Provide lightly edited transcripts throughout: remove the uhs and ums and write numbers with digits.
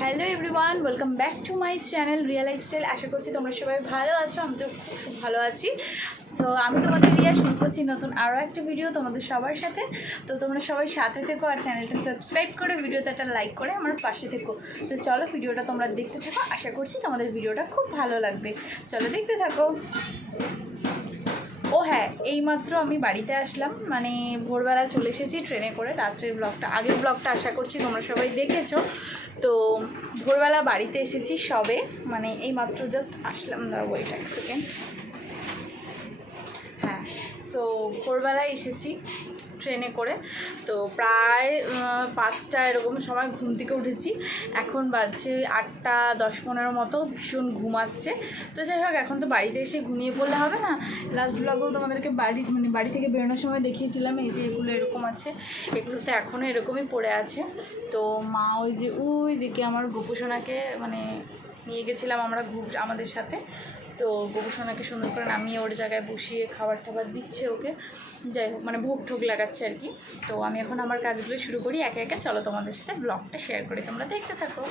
Hello everyone, welcome back to my channel Riya lifestyle. আশা করছি তোমরা সবাই ভালো আছো। আমি তো খুব ভালো আছি। তো আমি তোমাদের রিয়া শুরু করছি নতুন আরও একটা ভিডিও তোমাদের সবার সাথে। তো তোমরা সবাই সাথে থেকো আর চ্যানেলটা সাবস্ক্রাইব করে ভিডিওতে একটা লাইক করে আমার পাশে থেকো। তো চলো ভিডিওটা তোমরা দেখতে থাকো। আশা করছি তোমাদের ভিডিওটা খুব ভালো লাগবে। চলো দেখতে থাকো। ও হ্যাঁ, এইমাত্র আমি বাড়িতে আসলাম, মানে ভোরবেলা চলে এসেছি ট্রেনে করে। রাত্রের ব্লগটা, আগের ব্লগটা আশা করছি তোমরা সবাই দেখেছো। তো ভোরবেলা বাড়িতে এসেছি সবে, মানে এইমাত্র জাস্ট আসলাম। ওয়েট এক সেকেন্ড। হ্যাঁ, সো ভোরবেলায় এসেছি ট্রেনে করে। তো প্রায় 5টা এরকম সময় ঘুম থেকে উঠেছি। এখন বাজছে 8টা 10-15 মতো। ভীষণ ঘুম আসছে। তো যাই হোক, এখন তো বাড়িতে এসে ঘুমিয়ে পড়লে হবে না। লাস্ট ব্লগেও তোমাদেরকে বাড়ি থেকে বেরোনোর সময় দেখিয়েছিলাম এই যে এগুলো এরকম আছে। এগুলো তো এখনও এরকমই পড়ে আছে। তো মা ওই যে ওই দিকে আমার গোপুসোনাকে মানে নিয়ে গেছিলাম আমরা আমাদের সাথে। তো গোপুসোনাকে সুন্দর করে নামিয়ে ওর জায়গায় বসিয়ে খাবার টাবার দিচ্ছে ওকে। যাই হোক, মানে ভোগ ঠোক লাগাচ্ছে আর কি। তো আমি এখন আমার কাজগুলো শুরু করি একে একে। চলো তোমাদের সাথে ব্লগটা শেয়ার করি, তোমরা দেখতে থাকো।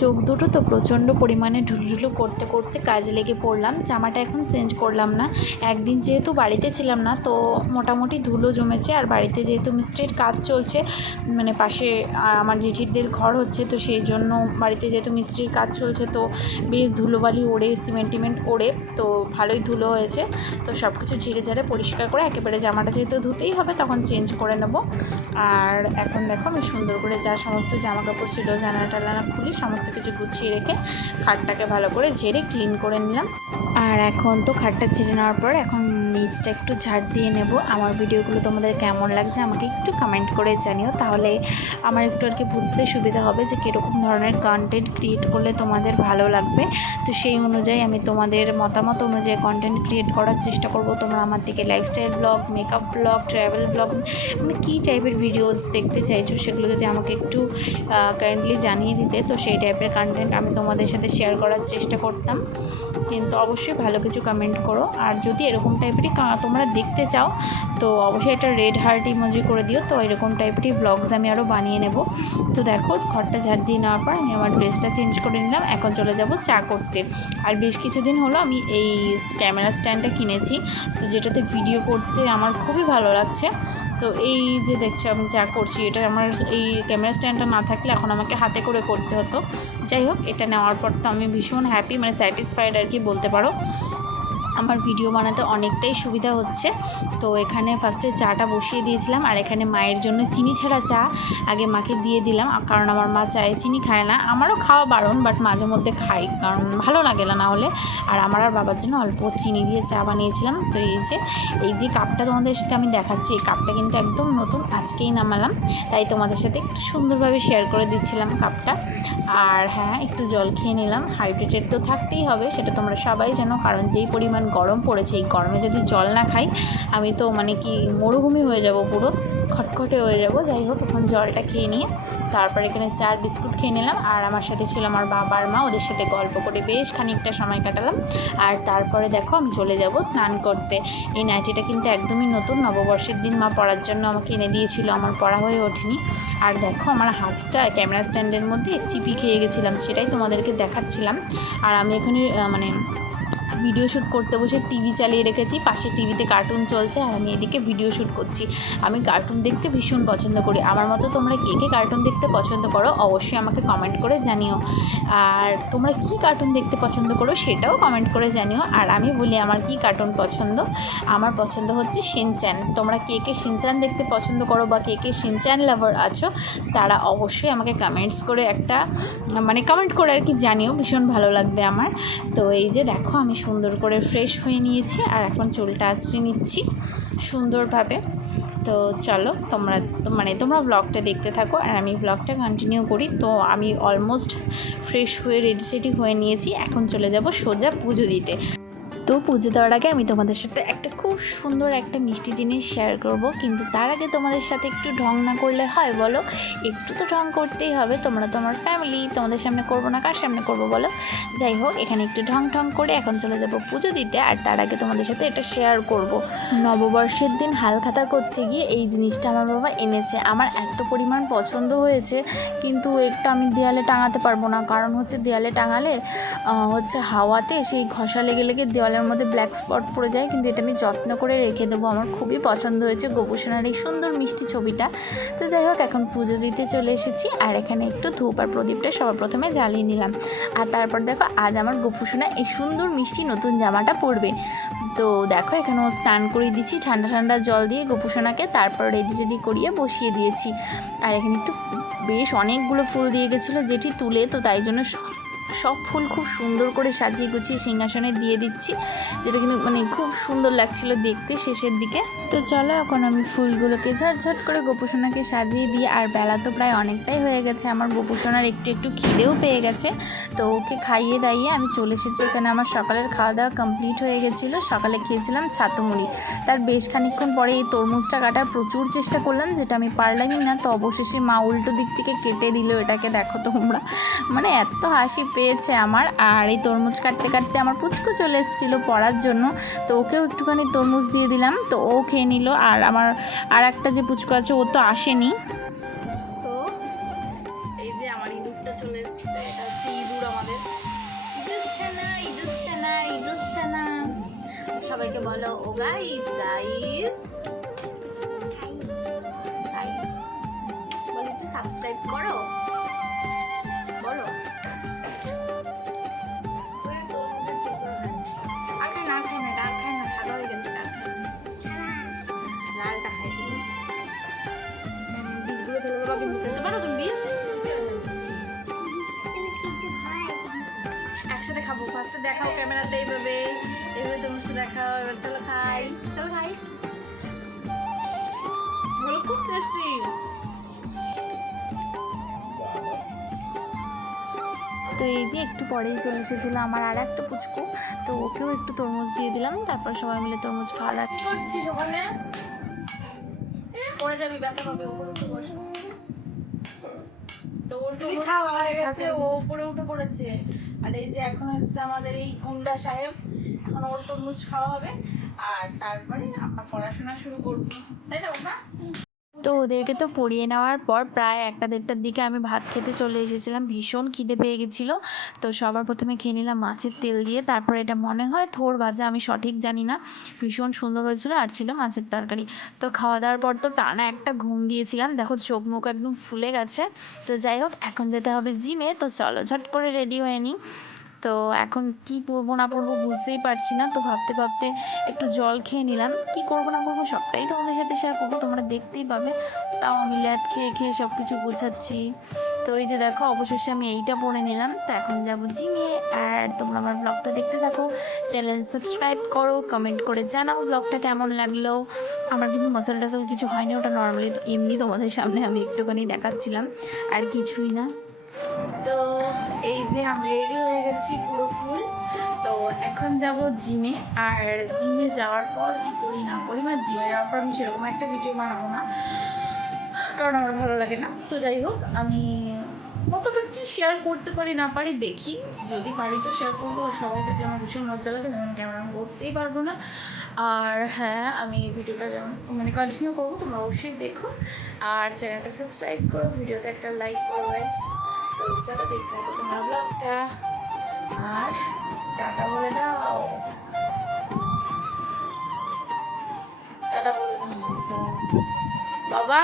চোখ দুটো তো প্রচণ্ড পরিমাণে ঢুলঢুলো করতে করতে কাজে লেগে পড়লাম। জামাটা এখন চেঞ্জ করলাম না। একদিন যেহেতু বাড়িতে ছিলাম না, তো মোটামুটি ধুলো জমেছে। আর বাড়িতে যেহেতু মিস্ত্রির কাজ চলছে, মানে পাশে আমার জেঠিদের ঘর হচ্ছে, তো সেই জন্য বাড়িতে যেহেতু মিস্ত্রির কাজ চলছে, তো বেশ ধুলোবালি ওড়ে, সিমেন্ট ওড়ে, তো ভালোই ধুলো হয়েছে। তো সব কিছু ঝেড়ে ঝেড়ে পরিষ্কার করে একেবারে জামাটা যেহেতু ধুতেই হবে তখন চেঞ্জ করে নেব। আর এখন দেখো আমি সুন্দর করে যা সমস্ত জামা কাপড় ছিল জানালা টালানা খুলি সমস্ত কিছু গুছিয়ে রেখে খাটটাকে ভালো করে ঝেড়ে ক্লিন করে নিলাম। আর এখন তো খাটটা ঝেড়ে নেওয়ার পর এখন নিচটা একটু ঝাড় দিয়ে নেব। আমার ভিডিওগুলো তোমাদের কেমন লাগছে আমাকে একটু কমেন্ট করে জানিও, তাহলে আমার একটু আর কি বুঝতে সুবিধা হবে যে কীরকম ধরনের কন্টেন্ট ক্রিয়েট করলে তোমাদের ভালো লাগবে। তো সেই অনুযায়ী আমি তোমাদের মতামত অনুযায়ী কন্টেন্ট ক্রিয়েট করার চেষ্টা করব। তোমরা আমার থেকে lifestyle blog, makeup blog, travel blog, মানে কী টাইপের ভিডিওস দেখতে চাইছো সেগুলো যদি আমাকে একটু কাইন্ডলি জানিয়ে দিতে, তো সেই টাইপের কন্টেন্ট আমি তোমাদের সাথে শেয়ার করার চেষ্টা করতাম। কিন্তু অবশ্যই ভালো কিছু কমেন্ট করো। আর যদি এরকম টাইপেরই তোমরা দেখতে চাও তো অবশ্যই একটা রেড হার্ট ইমোজি করে দিও। তো এরকম টাইপেরই ব্লগস আমি আরও বানিয়ে নেব। তো দেখো ঘরটা ঝাড় দিয়ে নেওয়ার পর আমি আমার ড্রেসটা চেঞ্জ করে নিলাম। এখন চলে যাব চা করতে। আর বেশ কিছুদিন হলো আমি এই ক্যামেরা স্ট্যান্ডটা কিনেছি, তো যেটাতে ভিডিও করতে আমার খুবই ভালো লাগছে। তো এই যে দেখছো আমি চা করছি, এটা আমার এই ক্যামেরা স্ট্যান্ডটা না থাকলে এখন আমাকে হাতে করে করতে হতো। যাই হোক, এটা নেওয়ার পর তো আমি ভীষণ হ্যাপি, মানে স্যাটিসফাইড আর কি বলতে পারো। আমার ভিডিও বানাতে অনেকটাই সুবিধা হচ্ছে। তো এখানে ফার্স্টে চাটা বসিয়ে দিয়েছিলাম। আর এখানে মায়ের জন্য চিনি ছাড়া চা আগে মাকে দিয়ে দিলাম, কারণ আমার মা চায়ে চিনি খায় না। আমারও খাওয়া বারণ, বাট মাঝে মধ্যে খাই, কারণ ভালো লাগে না হলে। আর আমার আর বাবার জন্য অল্প চিনি দিয়ে চা বানিয়েছিলাম। তো এই যে কাপটা তোমাদের সাথে আমি দেখাচ্ছি, এই কাপটা কিন্তু একদম নতুন, আজকেই নামালাম, তাই তোমাদের সাথে একটু সুন্দরভাবে শেয়ার করে দিচ্ছিলাম কাপটা। আর হ্যাঁ, একটু জল খেয়ে নিলাম। হাইড্রেটেড তো থাকতেই হবে, সেটা তোমরা সবাই জানো, কারণ যেই পরিমাণ গরম পড়েছে, এই গরমে যদি জল না খাই আমি তো মানে কি মরুভূমি হয়ে যাব, পুরো খটখটে হয়ে যাব। যাই হোক, এখন জলটা খেয়ে নিয়ে তারপর এখানে চার বিস্কুট খেয়ে নিলাম। আর আমার সাথে ছিল আমার বাবার মা, ওদের সাথে গল্প করে বেশ খানিকটা সময় কাটালাম। আর তারপরে দেখো আমি চলে যাব স্নান করতে। এই নাইটিটা কিন্তু একদমই নতুন, নববর্ষের দিন মা পরার জন্য আমাকে এনে দিয়েছিল, আমার পরা হয়ে ওঠেনি। আর দেখো আমার হাতটা ক্যামেরা স্ট্যান্ডের মধ্যে চিপি খেয়ে গেছিলাম, সেটাই তোমাদেরকে দেখাচ্ছিলাম। আর আমি এখানে মানে ভিডিও শ্যুট করতে বসে টিভি চালিয়ে রেখেছি, পাশে টিভিতে কার্টুন চলছে আর আমি এদিকে ভিডিও শ্যুট করছি। আমি কার্টুন দেখতে ভীষণ পছন্দ করি। আমার মতো তোমরা কে কে কার্টুন দেখতে পছন্দ করো অবশ্যই আমাকে কমেন্ট করে জানিও। আর তোমরা কি কার্টুন দেখতে পছন্দ করো সেটাও কমেন্ট করে জানিও। আর আমি বলি আমার কি কার্টুন পছন্দ, আমার পছন্দ হচ্ছে শিনচ্যান। তোমরা কে কে শিনচ্যান দেখতে পছন্দ করো বা কে কে শিনচ্যান লাভার আছো তারা অবশ্যই আমাকে কমেন্টস করে একটা মানে কমেন্ট করে আর কি জানিও, ভীষণ ভালো লাগবে আমার। তো এই যে দেখো আমি সুন্দর করে ফ্রেশ হয়ে নিয়েছি আর এখন চুলটা আঁচড়ে নিচ্ছি সুন্দরভাবে। তো চলো তোমরা ব্লগটা দেখতে থাকো আর আমি ব্লগটা কন্টিনিউ করি। তো আমি অলমোস্ট ফ্রেশ হয়ে রেডি হয়ে নিয়েছি, এখন চলে যাব সোজা পুজো দিতে। তো পুজো দেওয়ার আগে আমি তোমাদের সাথে একটা খুব সুন্দর একটা মিষ্টি জিনিস শেয়ার করব, কিন্তু তার আগে তোমাদের সাথে একটু ঢং না করলে হয় বলো? একটু তো ঢং করতেই হবে, তোমরা তো আমার ফ্যামিলি, তোমাদের সামনে করবো না কার সামনে করবো বলো? যাই হোক, এখানে একটু ঢং ঢং করে এখন চলে যাব পুজো দিতে। আর তার আগে তোমাদের সাথে এটা শেয়ার করব। নববর্ষের দিন হালখাতা করতে গিয়ে এই জিনিসটা আমার বাবা এনেছে, আমার এত পরিমাণ পছন্দ হয়েছে, কিন্তু একটা আমি দেয়ালে টাঙাতে পারবো না, কারণ হচ্ছে দেয়ালে টাঙালে হচ্ছে হাওয়াতে সেই ঘষা লেগে লেগে দেওয়ালের মধ্যে ব্ল্যাক স্পট পড়ে যায়, কিন্তু এটা আমি যত্ন করে রেখে দেবো। আমার খুবই পছন্দ হয়েছে গোপুসোনার এই সুন্দর মিষ্টি ছবিটা। তো যাই হোক, এখন পুজো দিতে চলে এসেছি, আর এখানে একটু ধূপ আর প্রদীপটা সবার প্রথমে জ্বালিয়ে নিলাম। আর তারপর দেখো, আজ আমার গোপুসোনা এই সুন্দর মিষ্টি নতুন জামাটা পরবে। তো দেখো, এখানেও স্নান করিয়ে দিচ্ছি ঠান্ডা ঠান্ডা জল দিয়ে গোপুসোনাকে, তারপর রেডি রেডি করিয়ে বসিয়ে দিয়েছি। আর এখানে একটু বেশ অনেকগুলো ফুল দিয়ে গেছিলো যেটি তুলে, তো তাই জন্য সব ফুল খুব সুন্দর করে সাজিয়ে গুছিয়ে সিংহাসনে দিয়ে দিচ্ছি, যেটা কিন্তু মানে খুব সুন্দর লাগছিল দেখতে শেষের দিকে। তো চলো, এখন আমি ফুলগুলোকে ঝটঝট করে গোপুসোনাকে সাজিয়ে দিই। আর বেলা তো প্রায় অনেকটাই হয়ে গেছে, আমার গোপুসোনার একটু একটু খিদেও পেয়ে গেছে। তো ওকে খাইয়ে দাইয়ে আমি চলে এসেছি এখানে। আমার সকালের খাওয়া দাওয়া কমপ্লিট হয়ে গেছিলো। সকালে খেয়েছিলাম ছাতু মুড়ি, তার বেশ খানিকক্ষণ পরে এই তরমুজটা কাটার প্রচুর চেষ্টা করলাম, যেটা আমি পারলামই না। তো অবশেষে মা উল্টো দিক থেকে কেটে দিল এটাকে, দেখো তোমরা, মানে এত হাসি পেয়েছে আমার। আর এই তরমুজ কাটতে কাটতে আমার পুচকু চলে এসেছিলো পড়ার জন্য, তো ওকেও একটুখানি তরমুজ দিয়ে দিলাম, তো ও খেয়ে নিল। আর আমার আর একটা যে পুচকু আছে ও তো আসেনি। তো এই যে আমার ইঁদুরটা চলে এসেছে, এটা হচ্ছে ইঁদুর আমাদের। ইঁদুর ছানা সবাইকে বলো ও গাইস গাইস, বলো একটু সাবস্ক্রাইব করো, বলো। আর খাই না, ডাল খাই না, সাদা হয়ে গেছে, ডাল খাই না, লালটা খাই। বীজগুলো ফেলে দেবো, কিন্তু ফেলতে পারো তুমি বীজ? একসাথে খাবো, ফার্স্টে দেখাও ক্যামেরাতে, এইভাবে এইভাবে তুমি দেখাও। এবার চলো খাই, চলো খাই, বলো খুব টেস্টি। তো এই যে একটু পরেই চলে এসেছিলো আমার আর একটা পুচকু, তো ওকেও একটু তরমুজ দিয়ে দিলাম, তারপর সবাই মিলে তরমুজ খাওয়া দাওয়া। কি করছিস ওখানে? পড়ে যাবি, ব্যথা পাবে, উপরে উঠে বসো। তো ওর তো খাওয়া হয়ে গেছে, ও উপরে উঠে পড়েছে। আর এই যে এখন হচ্ছে আমাদের এই গুন্ডা সাহেব, এখন ওর তরমুজ খাওয়া হবে, আর তারপরে আমরা পড়াশোনা শুরু করবো, তাই না বাবা? তো ওদেরকে তো পড়িয়ে নেওয়ার পর প্রায় 1-1:30টার দিকে আমি ভাত খেতে চলে এসেছিলাম। ভীষণ খিদে পেয়ে গেছিলো। তো সবার প্রথমে খেয়ে নিলাম মাছের তেল দিয়ে, তারপর এটা মনে হয় থোড় ভাজা, আমি সঠিক জানি না, ভীষণ সুন্দর হয়েছিল। আর ছিল মাছের তরকারি। তো খাওয়া দাওয়ার পর তো টানা একটা ঘুম দিয়েছিলাম, দেখো চোখ মুখ একদম ফুলে গেছে। তো যাই হোক, এখন যেতে হবে জিমে, তো চলো ঝট করে রেডি হয়ে নিই। তো এখন কি পরবো না পরবো বুঝতেই পারছি না, তো ভাবতে ভাবতে একটু জল খেয়ে নিলাম। কি করবো না করবো সবটাই তোমাদের সাথে শেয়ার করবো, তোমরা দেখতেই পাবে। তাও আমি ল্যাদ খেয়ে খেয়ে সব কিছু বোঝাচ্ছি। তো এই যে দেখো, অবশেষে আমি এইটা পরে নিলাম। তো এখন যাবো জিমে। আর তোমরা আমার ব্লগটা দেখতে থাকো, চ্যানেল সাবস্ক্রাইব করো, কমেন্ট করে জানাও ব্লগটা কেমন লাগলো। আমার কিন্তু মাসল টাসল কিছু হয়নি, ওটা নর্মালি তো এমনি তোমাদের সামনে আমি একটুখানি দেখাচ্ছিলাম, আর কিছুই না। তো এই যে আমি রেডি হয়ে গেছি পুরো ফুল। তো এখন যাব জিমে, আর জিমে যাওয়ার পর কী করি না করি, বা জিমে যাওয়ার পর আমি সেরকম একটা ভিডিও বানাবো না, কারণ আমার ভালো লাগে না। তো যাই হোক, আমি কতটা কি শেয়ার করতে পারি না পারি দেখি, যদি পারি তো শেয়ার করবো। আর সবাইকে যে আমার ভীষণ লজ্জা লাগে, আমি ক্যামেরা করতেই পারবো না। আর হ্যাঁ, আমি ভিডিওটা যেমন মানে কন্টিনিউ করবো, তোমরা অবশ্যই দেখো, আর চ্যানেলটা সাবস্ক্রাইব করো, ভিডিওতে একটা লাইক করো গাইস। তো চলো দেখতে থাকো তোমরা ব্লগটা, আর টাটা বলে দাও, টাটা বলে দাও বাবা,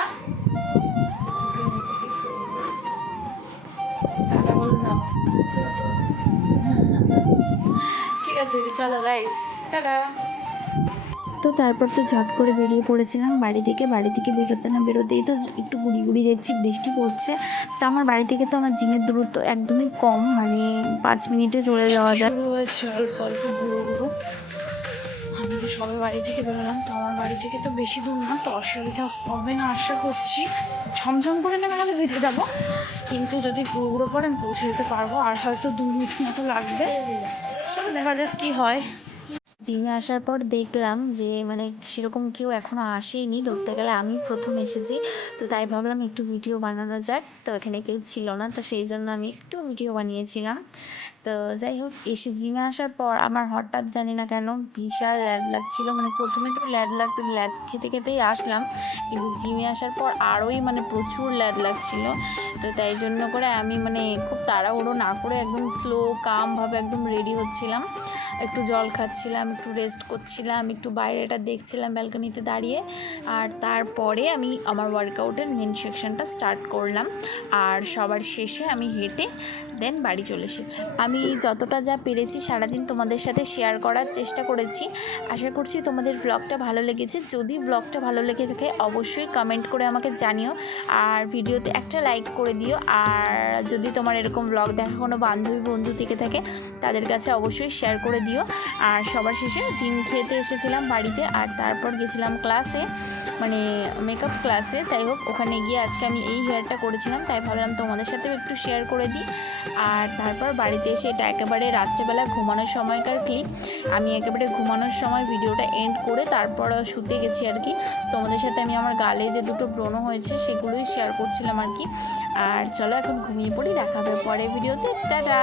টাটা বলে দাও। ঠিক আছে, চলো গাইস, টাটা। তো তারপর তো ঝট করে বেরিয়ে পড়েছিলাম বাড়ি থেকে। বাড়ি থেকে বেরোতে না বেরোতেই তো একটু গুড়ি গুড়ি দেখছি বৃষ্টি পড়ছে। তো আমার বাড়ি থেকে তো আমার জিমের দূরত্ব একদমই কম, মানে 5 মিনিটে চলে যাওয়া যায়। শুরু হয়েছে অল্প অল্প ঘুরো ঘুরো। আমি তো সবে বাড়ি থেকে বেরোলাম, তো আমার বাড়ি থেকে তো বেশি দূর না, তো অসুবিধা হবে না আশা করছি। ঝমঝম করে না গেলে ভিজে যাবো, কিন্তু যদি ঘুরো পড়েন পৌঁছে যেতে পারবো। আর হয়তো 2 মিনিট মতো লাগবে, তবে দেখা যাক কী হয়। জিমে আসার পর দেখলাম যে মানে সেরকম কেউ এখনও আসেনি, ধরতে গেলে আমি প্রথম এসেছি। তো তাই ভাবলাম একটু ভিডিও বানানো যাক। তো এখানে কেউ ছিল না, তো সেই জন্য আমি একটু ভিডিও বানিয়েছিলাম। তো যাই হোক, এসে জিমে আসার পর আমার হঠাৎ জানি না কেন বিশাল ল্যাদ লাগছিল। মানে প্রথমে তো ল্যাদ খেতে খেতেই আসলাম, কিন্তু জিমে আসার পর আরোই মানে প্রচুর ল্যাদ লাগছিল। তো তাই জন্য করে আমি মানে খুব তাড়াহুড়ো না করে একদম স্লো কামভাবে একদম রেডি হচ্ছিলাম। একটু জল খাচ্ছিলাম, একটু রেস্ট করছিলাম, একটু বাইরেটা দেখছিলাম ব্যালকনিতে দাঁড়িয়ে। আর তারপরে আমি আমার ওয়ার্কআউটের মেন সেকশনটা স্টার্ট করলাম। আর সবার শেষে আমি হেঁটে দেন বাড়ি চলে এসেছি। আমি যতটা যা পেরেছি সারাদিন তোমাদের সাথে শেয়ার করার চেষ্টা করেছি। আশা করছি তোমাদের ব্লগটা ভালো লেগেছে। যদি ব্লগটা ভালো লেগে থাকে অবশ্যই কমেন্ট করে আমাকে জানিও, আর ভিডিওতে একটা লাইক করে দিও। আর যদি তোমার এরকম ব্লগ দেখা কোনো বান্ধবী বন্ধু থেকে থাকে তাদের কাছে অবশ্যই শেয়ার করে দিও। আর সবার শেষে ডিম খেতে এসেছিলাম বাড়িতে, আর তারপর গেছিলাম ক্লাসে, মানে মেকআপ ক্লাসে। যাই হোক, ওখানে গিয়ে আজকে আমি এই হেয়ারটা করেছিলাম, তাই ভাবলাম তোমাদের সাথেও একটু শেয়ার করে দিই। আর তারপর বাড়িতে এসে এটা একেবারে রাত্রেবেলা ঘুমানোর সময়কার ক্লিপ। আমি একেবারে ঘুমানোর সময় ভিডিওটা এন্ড করে তারপর শুতে গেছি আর কি। তোমাদের সাথে আমি আমার গালে যে দুটো ব্রণ হয়েছে সেগুলোই শেয়ার করছিলাম আর কি। আর চলো এখন ঘুমিয়ে পড়ি, দেখা হবে পরে ভিডিওতে। টাটা।